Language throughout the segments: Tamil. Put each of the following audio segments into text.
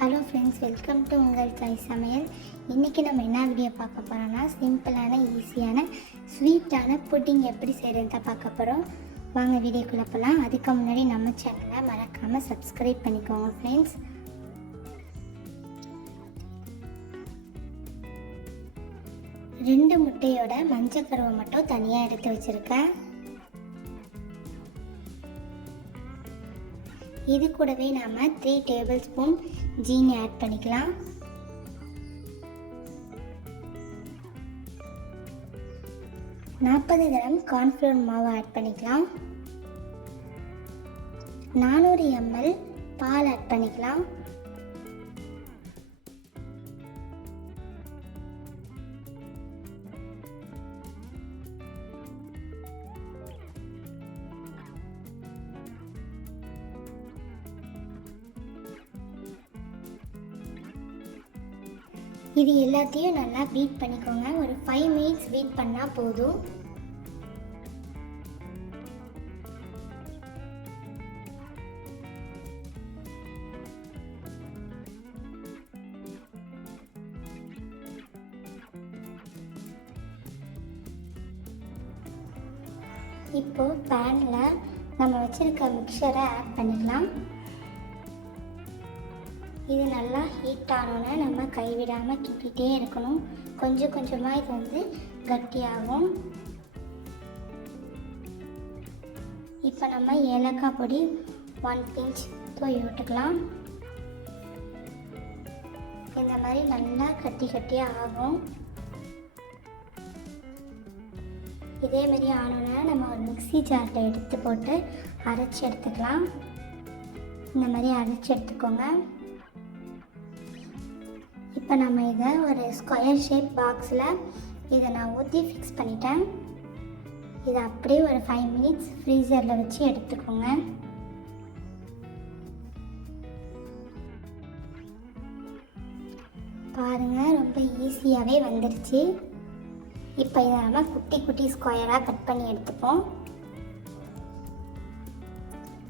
ஹலோ ஃப்ரெண்ட்ஸ் வெல்கம் டு உங்கள் தாய் சமையல். இன்றைக்கி நம்ம என்ன வீடியோ பார்க்க போகிறோம்னா சிம்பிளான ஈஸியான ஸ்வீட்டான புட்டிங் எப்படி செய்கிறது தான் பார்க்க போகிறோம் வாங்க வீடியோக்குள்ளே போகலாம் அதுக்கு முன்னாடி நம்ம சேனலை மறக்காமல் சப்ஸ்கிரைப் பண்ணிக்கோங்க ஃப்ரெண்ட்ஸ் ரெண்டு முட்டையோட மஞ்சள் கருவை மட்டும் தனியாக எடுத்து வச்சுருக்கேன். இது கூடவே நாம் த்ரீ டேபிள் ஸ்பூன் ஜீனி ஆட் பண்ணிக்கலாம். நாற்பது கிராம் கார்ன்ஃப்ளவர் மாவு ஆட் பண்ணிக்கலாம். நானூறு எம்எல் பால் ஆட் பண்ணிக்கலாம். இது எல்லாத்தையும் நல்லா பீட் பண்ணிக்கோங்க. ஒரு ஃபைவ் மினிட்ஸ் பீட் பண்ணால் போதும். இப்போ பேனில் நம்ம வச்சுருக்க மிக்சரை ஆட் பண்ணிக்கலாம். இது நல்லா ஹீட் ஆனோன்னே நம்ம கைவிடாமல் கிட்டிகிட்டே இருக்கணும். கொஞ்சம் கொஞ்சமாக இது வந்து கட்டியாகும். இப்போ நம்ம ஏலக்காய் பொடி ஒன் பிஞ்ச் போய் விட்டுக்கலாம். இந்த மாதிரி நல்லா கட்டி கட்டியாக ஆகும். இதே மாதிரி ஆனோன்னா நம்ம ஒரு மிக்ஸி ஜாரில் எடுத்து போட்டு அரைச்சி எடுத்துக்கலாம். இந்த மாதிரி அரைச்சி எடுத்துக்கோங்க. இப்போ நம்ம இதை ஒரு ஸ்கொயர் ஷேப் பாக்ஸில் இதை நான் ஊற்றி ஃபிக்ஸ் பண்ணிட்டேன். இதை அப்படியே ஒரு ஃபைவ் மினிட்ஸ் ஃப்ரீசரில் வச்சு எடுத்துக்கோங்க. பாருங்கள் ரொம்ப ஈஸியாகவே வந்துடுச்சு இப்போ இதை நம்ம குட்டி குட்டி ஸ்கொயராக கட் பண்ணி எடுத்துப்போம்.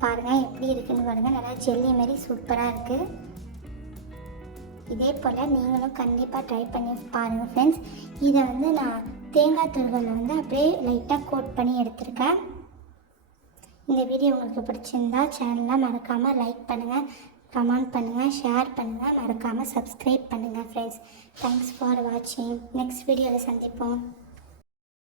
பாருங்கள் எப்படி இருக்குதுன்னு பாருங்கள் நல்லா ஜெல்லி மாதிரி சூப்பராக இருக்குது இதே போல் நீங்களும் கண்டிப்பாக ட்ரை பண்ணி பாருங்கள் ஃப்ரெண்ட்ஸ் இதை வந்து நான் தேங்காய் துருவலில் வந்து அப்படியே லைட்டாக கோட் பண்ணி எடுத்திருக்கேன். இந்த வீடியோ உங்களுக்கு பிடிச்சிருந்தா சேனலாக மறக்காமல் லைக் பண்ணுங்கள் கமெண்ட் பண்ணுங்கள் ஷேர் பண்ணுங்கள் மறக்காமல் சப்ஸ்கிரைப் பண்ணுங்கள் ஃப்ரெண்ட்ஸ் தேங்க்ஸ் ஃபார் வாட்சிங் நெக்ஸ்ட் வீடியோவில் சந்திப்போம்.